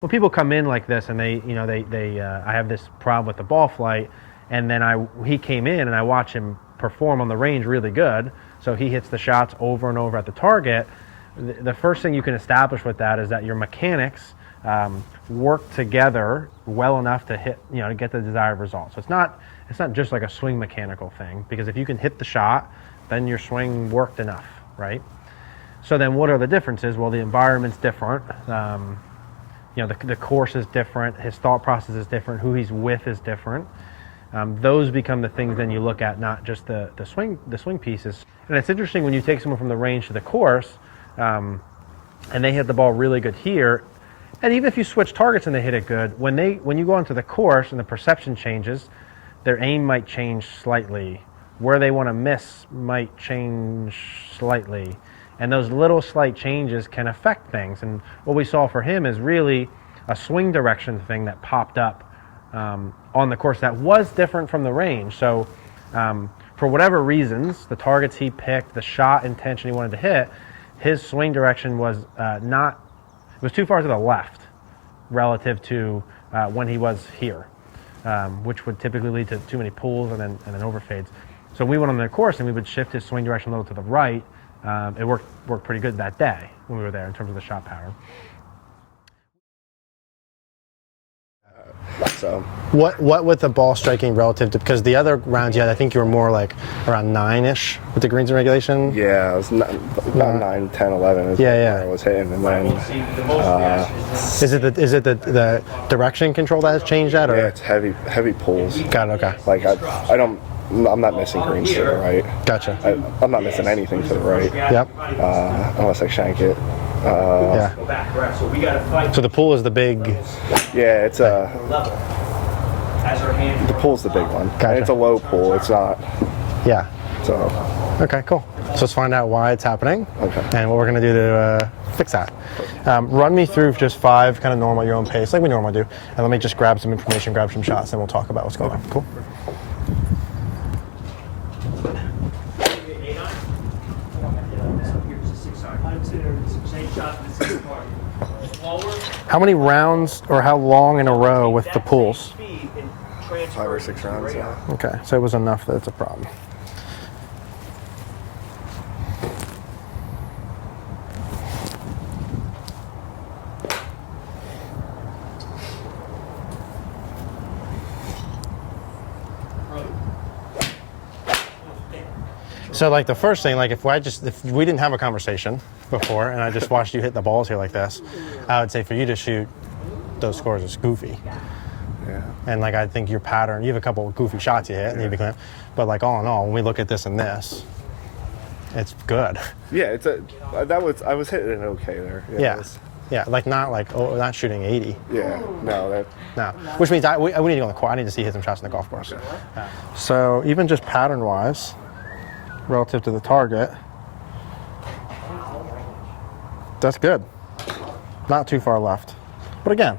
Well, people come in like this and I have this problem with the ball flight, and then he came in and I watch him perform on the range really good. So he hits the shots over and over at the target. The first thing you can establish with that is that your mechanics work together well enough to hit, to get the desired result. So it's not just like a swing mechanical thing, because if you can hit the shot, then your swing worked enough, right? So then what are the differences? Well, the environment's different. The course is different, his thought process is different, who he's with is different. Those become the things then you look at, not just the swing pieces. And it's interesting when you take someone from the range to the course, and they hit the ball really good here, and even if you switch targets and they hit it good, when you go onto the course and the perception changes, their aim might change slightly. Where they want to miss might change slightly. And those little slight changes can affect things. And what we saw for him is really a swing direction thing that popped up on the course that was different from the range. So for whatever reasons, the targets he picked, the shot intention he wanted to hit, his swing direction was it was too far to the left relative to when he was here, which would typically lead to too many pulls and then overfades. So we went on the course and we would shift his swing direction a little to the right. It worked pretty good that day when we were there in terms of the shot pattern. So what with the ball striking relative to, because the other rounds you had, I think you were more like around 9-ish with the greens in regulation. Yeah, it was about 9, 10, 11 is where I was hitting, and then is it the direction control that has changed that, or yeah, it's heavy pulls. Got it. Okay. Like I'm not missing greens to the right. Gotcha. I'm not missing anything to the right. Yep. Unless I shank it. Yeah. So the pool is the big. Yeah, it's the pool's the big one. Gotcha. And it's a low pool. It's not. Yeah. So. Okay, cool. So let's find out why it's happening. Okay. And what we're gonna do to fix that. Run me through just 5 kind of normal, your own pace, like we normally do, and let me just grab some information, grab some shots, and we'll talk about what's going on. Cool. How many rounds or how long in a row with the pools? 5 or 6 rounds, yeah. Okay, so it was enough that it's a problem. So like the first thing, like if we didn't have a conversation before and I just watched you hit the balls here like this, I would say for you to shoot those scores is goofy. Yeah. And like I think your pattern, you have a couple of goofy shots you hit, and but like all in all, when we look at this and this, it's good. Yeah, I was hitting it okay there. Yeah. Yeah, not shooting 80. Yeah, no. Which means we need to go on the court. I need to see hit some shots on the golf course. Okay. So even just pattern-wise, relative to the target, that's good. Not too far left. But again,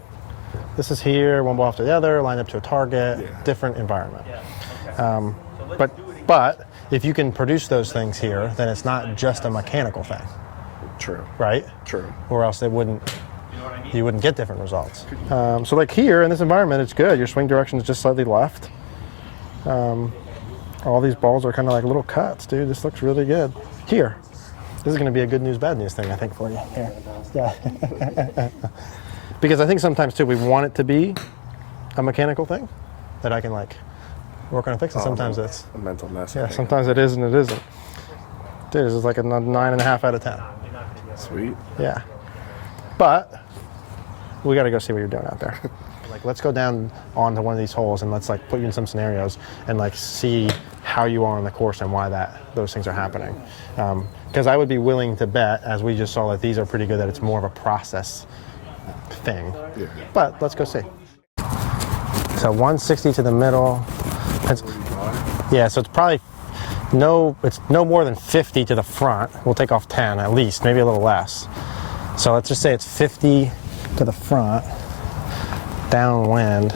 this is here, one ball after the other, lined up to a target, different environment. But if you can produce those things here, then it's not just a mechanical thing. True. Right? True. Or else you wouldn't get different results. So like here in this environment, it's good. Your swing direction is just slightly left. All these balls are kind of like little cuts, dude. This looks really good. Here. This is going to be a good news, bad news thing, I think, for you. Here. Yeah. Because I think sometimes, too, we want it to be a mechanical thing that I can, like, work on and fix. And sometimes it's a mental mess. Yeah, sometimes it is and it isn't. Dude, this is like a 9.5 out of 10. Sweet. Yeah. But we got to go see what you're doing out there. Like, let's go down onto one of these holes and let's like put you in some scenarios and like see how you are on the course and why those things are happening. Because I would be willing to bet, as we just saw, that these are pretty good, that it's more of a process thing. Yeah. But let's go see. So 160 to the middle. Yeah, so it's probably it's no more than 50 to the front. We'll take off 10 at least, maybe a little less. So let's just say it's 50 to the front, downwind.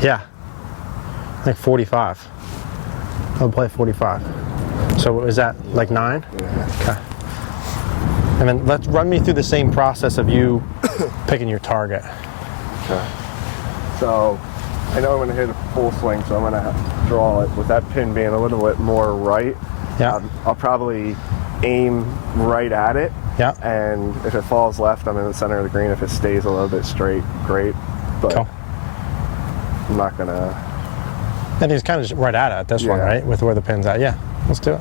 Yeah, like 45. I'll play 45. So is that like 9? Yeah. Okay. And then let's run me through the same process of you picking your target. Okay. So I know I'm going to hit a full swing, so I'm going to draw it with that pin being a little bit more right. Yeah. I'll probably aim right at it. Yeah. And if it falls left, I'm in the center of the green. If it stays a little bit straight, great. But Cool. I'm not going to... I think it's kind of just right at it, this one, right? With where the pin's at. Yeah, let's do it.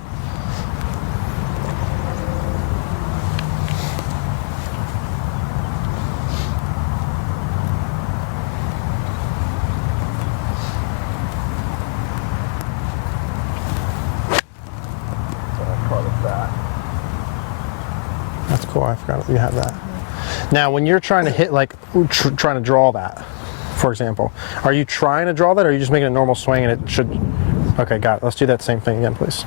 That's cool. I forgot you have that. Now, when you're trying to hit, like, trying to draw that, for example, are you trying to draw that, or are you just making a normal swing and it should? Okay, got it. Let's do that same thing again, please.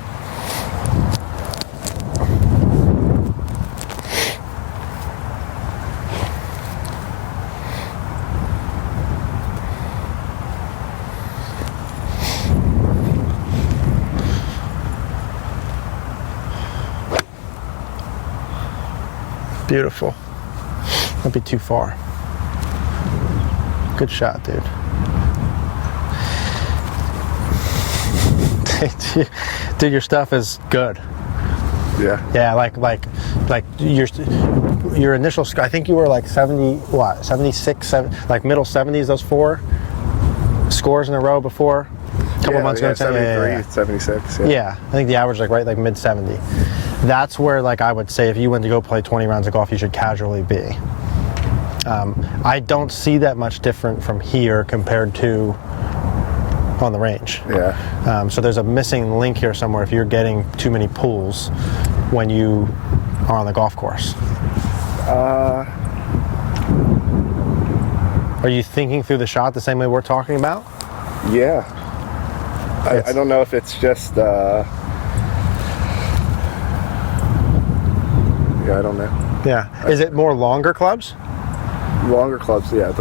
Beautiful. That'd be too far. Good shot, dude. Dude, your stuff is good. Yeah. Yeah, like your initial score. I think you were like 70, what? 76, like middle 70s. Those 4 scores in a row before. A couple months ago. 73, 76. Yeah, I think the average like like mid 70. That's where, like, I would say if you went to go play 20 rounds of golf, you should casually be. I don't see that much different from here compared to on the range. Yeah. So there's a missing link here somewhere if you're getting too many pulls when you are on the golf course. Are you thinking through the shot the same way we're talking about? Yeah. I don't know if it's just... Yeah, I don't know. Yeah. Is it more longer clubs? Longer clubs, yeah.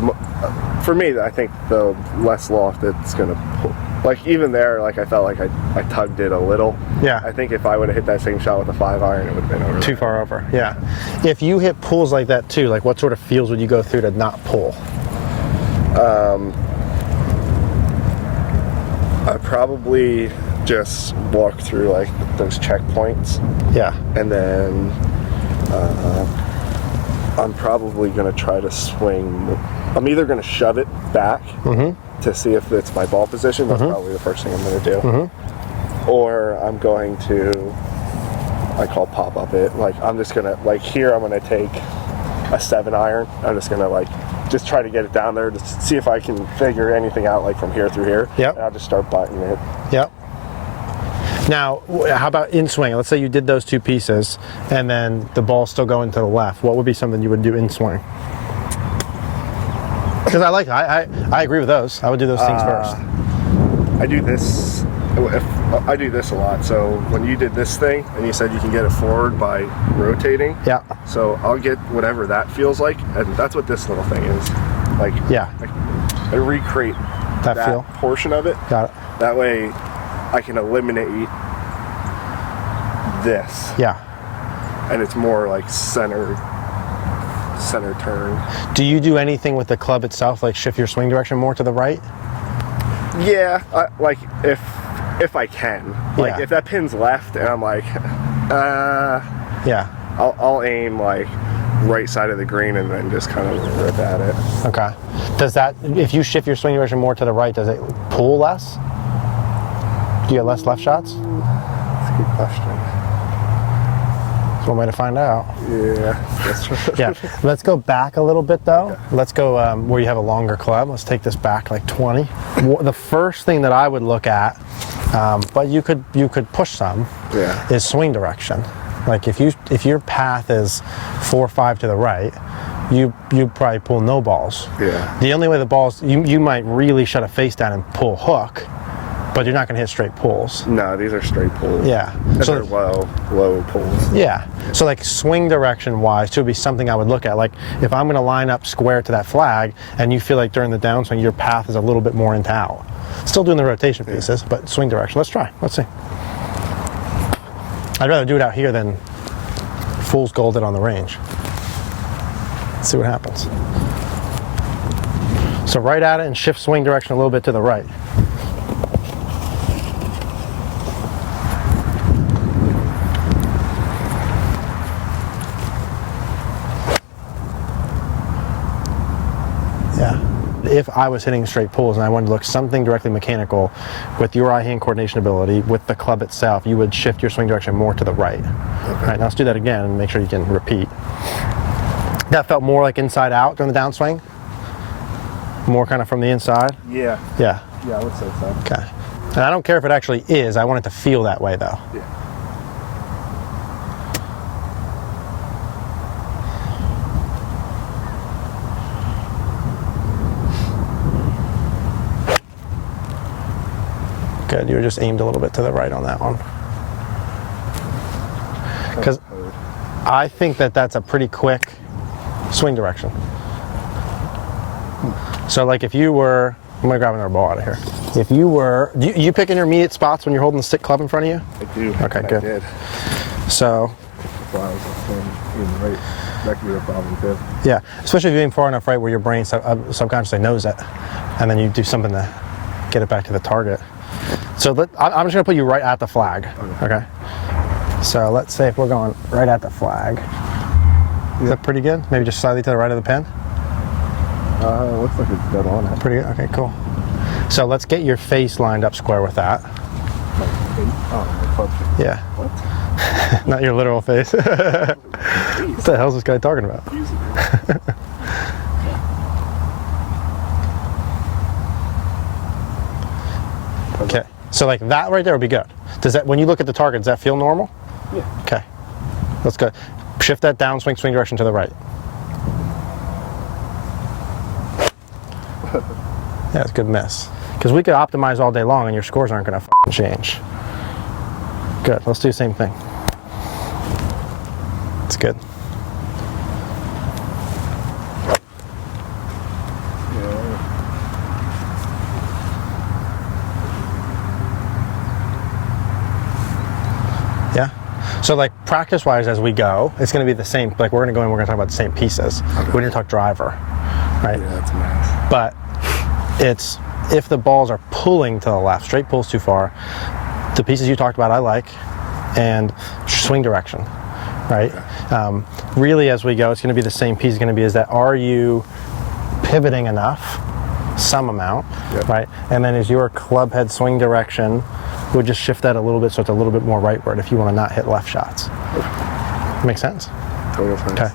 For me, I think the less loft it's going to pull. Like, even there, like, I felt like I tugged it a little. Yeah. I think if I would have hit that same shot with a 5-iron, it would have been over. Too far over, yeah. If you hit pulls like that too, like, what sort of feels would you go through to not pull? I probably just walk through, like, those checkpoints. Yeah. And then I'm probably going to try to swing. I'm either going to shove it back to see if it's my ball position. That's probably the first thing I'm going to do. Or I'm going to, I call pop up it. Like, I'm just going to, like, here I'm going to take a 7-iron. I'm just going to, like, just try to get it down there to see if I can figure anything out, like, from here through here. Yep. And I'll just start butting it. Yep. Now, how about in swing? Let's say you did those 2 pieces and then the ball's still going to the left. What would be something you would do in swing? Because I agree with those. I would do those things first. I do this. I do this a lot. So when you did this thing and you said you can get it forward by rotating. Yeah. So I'll get whatever that feels like, and that's what this little thing is. Like, yeah. I recreate that feel. portion of it. Got it. That way I can eliminate this. Yeah. And it's more like center turn. Do you do anything with the club itself, like shift your swing direction more to the right? Yeah, like if I can. Like, Yeah. if that pin's left and I'm like, Yeah. I'll aim like right side of the green and then just kind of rip at it. Okay. Does that, if you shift your swing direction more to the right, does it pull less? Do you get less left shots? That's a good question. That's one way to find out. Yeah, that's true. Yeah. Let's go back a little bit though. Okay. Let's go where you have a longer club. Let's take this back like 20. The first thing that I would look at, but you could push some, Yeah. is swing direction. Like if your path is 4 or 5 to the right, you probably pull no balls. Yeah. The only way the balls, you might really shut a face down and pull hook, but you're not going to hit straight pulls. No, these are straight pulls. Yeah. And So they're low pulls. yeah. So like swing direction wise, too, would be something I would look at. Like if I'm going to line up square to that flag, and you feel like during the downswing your path is a little bit more into out. Still doing the rotation pieces, but swing direction. Let's try. Let's see. I'd rather do it out here than fool's gold it on the range. Let's see what happens. So right at it and shift swing direction a little bit to the right. Yeah. If I was hitting straight pulls and I wanted to look something directly mechanical with your eye-hand coordination ability, with the club itself, you would shift your swing direction more to the right. Okay. All right, now let's do that again and make sure you can repeat. That felt more like inside out during the downswing? More kind of from the inside? Yeah. Yeah. Yeah, I would say so. Okay. And I don't care if it actually is, I want it to feel that way though. Yeah. Good, you were just aimed a little bit to the right on that one. Because I think that that's a pretty quick swing direction. So like if you were, I'm gonna grab another ball out of here. If you were, do you pick intermediate spots when you're holding the stick club in front of you? I do. Okay, good. I did. So. That's why I was saying, right, that could be a problem too. Yeah, especially if you aim far enough right where your brain subconsciously knows it, and then you do something to get it back to the target. So I'm just gonna put you right at the flag, okay? So let's say if we're going right at the flag. Is that pretty good? Maybe just slightly to the right of the pin? Looks like it's dead on it. Pretty good, okay, cool. So let's get your face lined up square with that. Oh, my club. Yeah. What? Not your literal face. What the hell is this guy talking about? Okay, so like that right there would be good. Does that, when you look at the target, does that feel normal? Yeah. Okay, that's good. Shift that downswing swing direction to the right. Yeah, it's a good miss. Because we could optimize all day long and your scores aren't going to change. Good, let's do the same thing. It's good. Yeah. So like practice-wise as we go, it's going to be the same. Like we're going to go and we're going to talk about the same pieces. Okay. We didn't talk driver, right? Yeah, that's a mess. But it's if the balls are pulling to the left, straight pulls too far. The pieces you talked about I like, and swing direction, right? Okay. Really as we go, it's going to be the same piece. It's going to be is that are you pivoting enough, some amount, yep. Right? And then is your club head swing direction, we'll just shift that a little bit so it's a little bit more rightward if you want to not hit left shots. Make sense? Total sense. Okay.